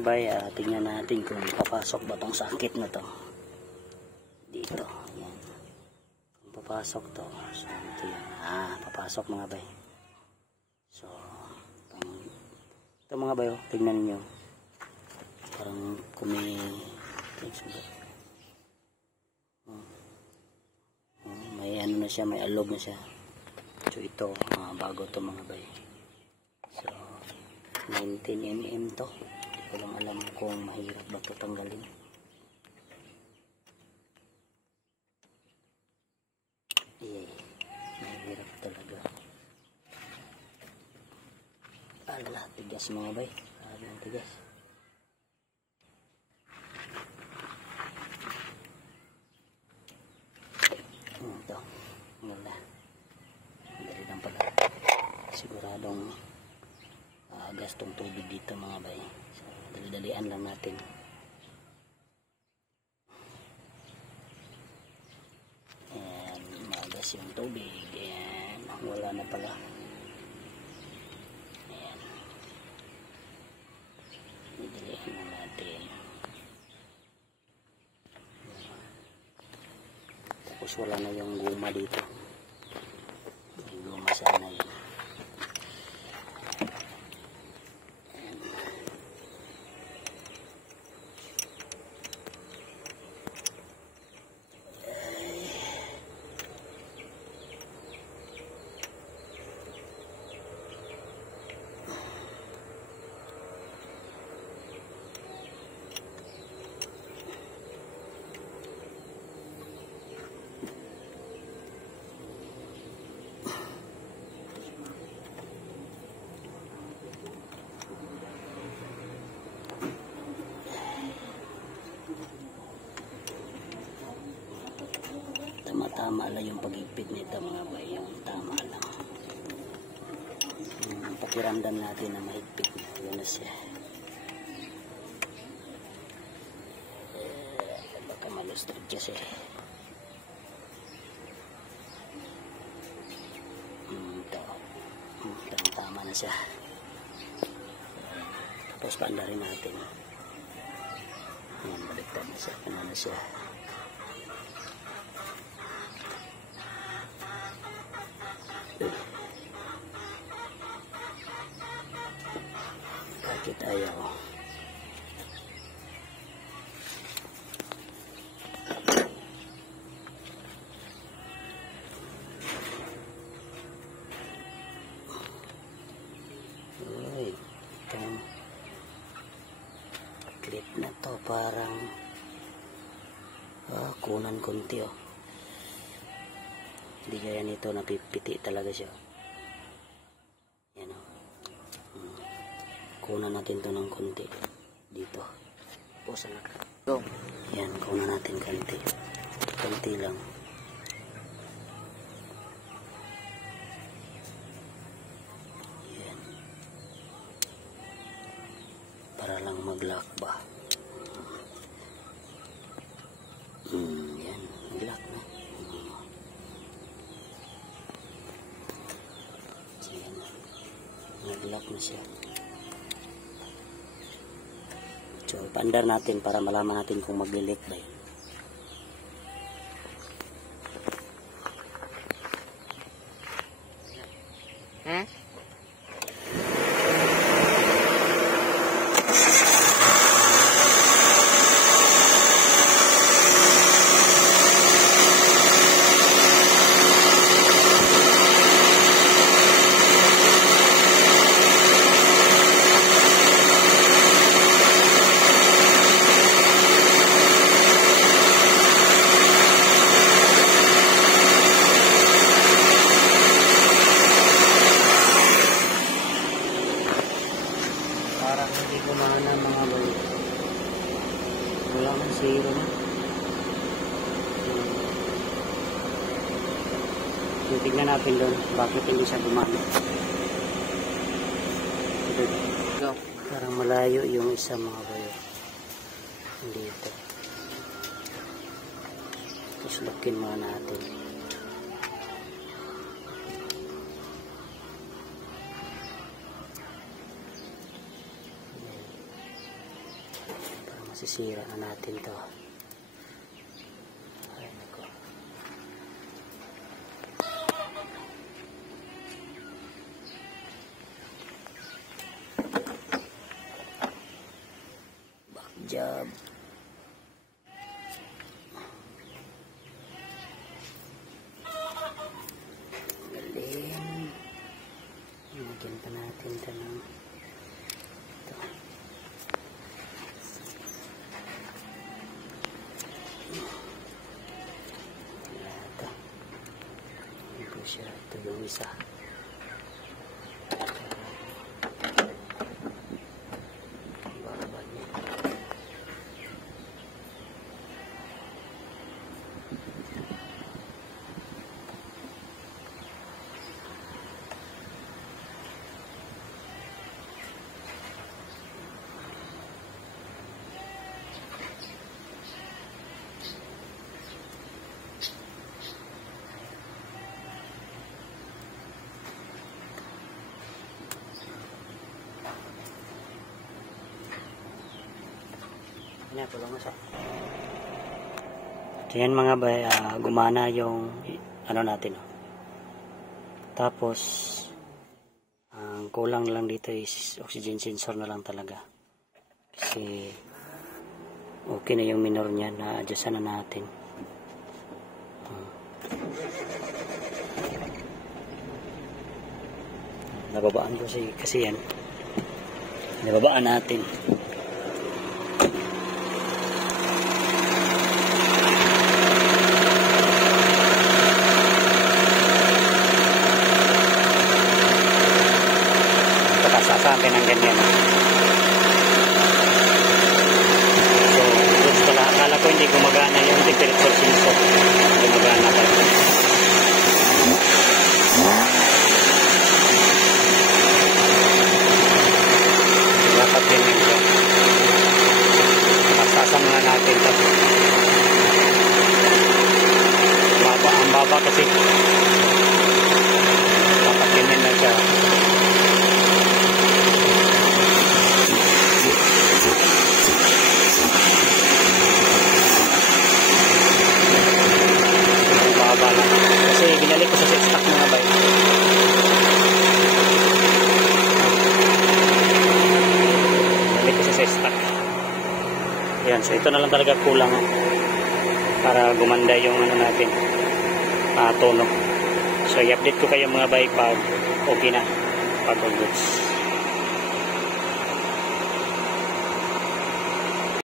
bay, tingnan natin kung papasok ba tong sakit na to dito. Yan. Kung papasok to, so ito yan. Papasok mga bay. So ito mga bay, tingnan niyo, parang may ano na siya, may alog na siya. So ito, bago to mga bay. So 19mm to. Hindi ko lang alam kung mahirap ba ito tanggalin. Mahirap talaga. Ala, tigas mga bay. Tigas. Ito. Wala. Dali lang pala. Siguradong gastong tubig dito mga bay. So, dali-dalian lang natin. Ayan, magas yung tubig. Ayan, wala na pala. Ayan. Dalian lang natin. Tapos wala na yung guma dito. May guma sana yun. Tama lang yung pag-ipit nito mga bay, yung tama lang. Pakiramdam natin na mahigpit na. Yun na siya. Baka malustrid kasi. Ito. Tama na siya. Tapos paandarin natin. Ayan, baliktad na siya. Ano na siya. Bakit ayaw? Uy, itong clip na to parang kunan konti oh. Hindi kaya nito napipiti talaga siya. Yan oh. Kunan natin to ng konti dito. Pusa na ka. Go. Yan, kunan natin konti. Konti lang. Yan. Para lang mag-lock ba. Yan, mag-lock na. Yan. Mag-lock na siya. So, paandar natin para malaman natin kung mag-leak ba yun. Parang hindi gumana mga bay. Wala nang zero na. Tingnan natin doon bakit hindi siya gumana. Parang malayo yung isa mga bayo. Dito. Tapos lukin muna natin. Masisira na natin to. Ay, nako. Back job. Galing. Lagyan pa natin ito ng ito. Ito. Ito siya. Ito yung isa. Baba niya. Yan, tulong na siya. Yan mga bay, gumana yung ano natin. Tapos, ang kulang lang dito is oxygen sensor na lang talaga. Kasi, okay na yung minor niya, na-adjustan na natin. Nababaan ko kasi yan. Nababaan natin. Sasakin ng ganyan. So, goods pala. Akala ko hindi gumagana yung temperature sensor. Gumagana pa. Dapat din ito. Magsasam nga natin ito. Ang baba kasi. Dapat din na siya. Kasi binalik ko sa set stock mga bay. Binalik ko sa set stock. Ayan, so ito na lang talaga kulang para gumanda yung ano natin, tono. So i-update ko kayo mga bay pag okay na, pag all goods.